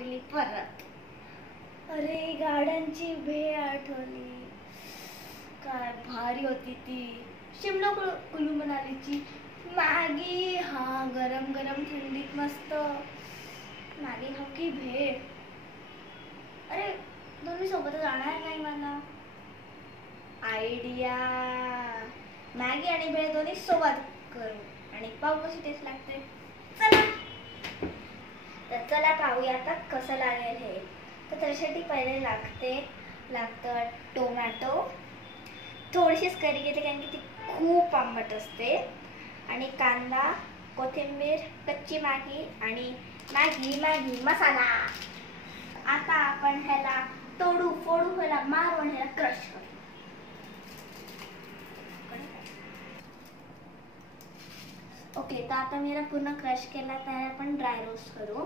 लागली परत. अरे गाड्यांची भेळ आठवली, काय भारी होती ती. शिमला कुलू मनालीची मॅगी, हा गरम गरम थंडीत मस्त मॅगी खाऊ की भेळ. अरे तुम्ही सोबत जाणार नाही मला. आयडिया, मॅगी आणि भेळ दोन्ही सोबत करू आणि पाहू कशी टेस्ट लागते. चला तर चला पाहूया आता कसं लागेल हे. तर त्यासाठी पहिले लागतं टोमॅटो, थोडीशीच करी घेतली कारण की ती खूप आंबट असते, आणि कांदा, कोथिंबीर, कच्ची मॅगी आणि मॅगी मसाला. आता आपण ह्याला फोडू ह्याला मारून ह्याला क्रश करू. ओके, तर आता मी पूर्ण क्रश केला. तर आपण ड्राय रोस्ट करू.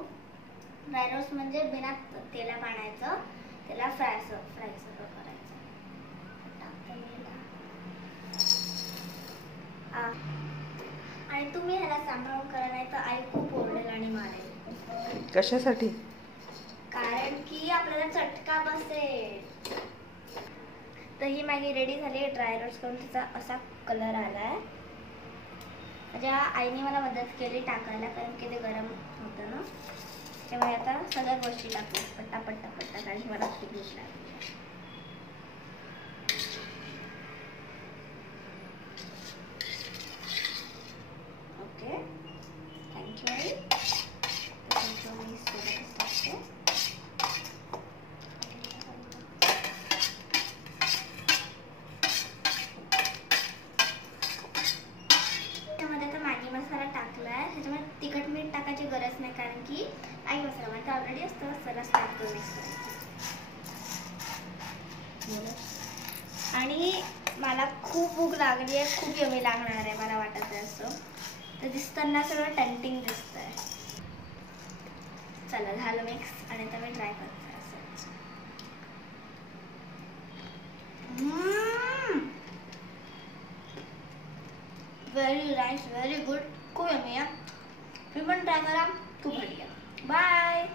ड्राय रोस्ट म्हणजे बिना तेला पाण्याचं, त्याला फ्राय करायचं. आणि तुम्ही ह्याला सांभाळून करा, नाही तर आई खूप ओरडेल आणि मारेल. कशासाठी? कारण की आपल्याला चटका बसेल. तर ही मॅगी रेडी झाली. ड्राय रोस्ट करून तिचा असा कलर आलाय. माझ्या आईने मला मदत केली टाकायला, कारण की ते गरम होतं ना. त्यामुळे आता सगळ्या गोष्टी टाकू पट्टा कारण मला खूप भूक लागली. ओके, थँक्यू आई. त्यामध्ये आता मॅगी मसाला टाकलाय. ह्याच्यामध्ये तिखट मीठ टाकायची गरज नाही, कारण की मॅगी मसाला म्हणजे ऑलरेडी असतं. सरस टाकतो मिक्स करायचं. आणि मला खूप भूक लागली आहे, खूप यमी लागणार आहे मला वाटत आहे असं. तर दिसताना सगळं टेम्पटिंग दिसतंय. चला झालं मिक्स, आणि आता मी ट्राय करते असंच. व्हेरी नाईस, व्हेरी गुड, खूप यमी आहे. तुम्ही पण ट्राय करा, खूप बढिया. बाय.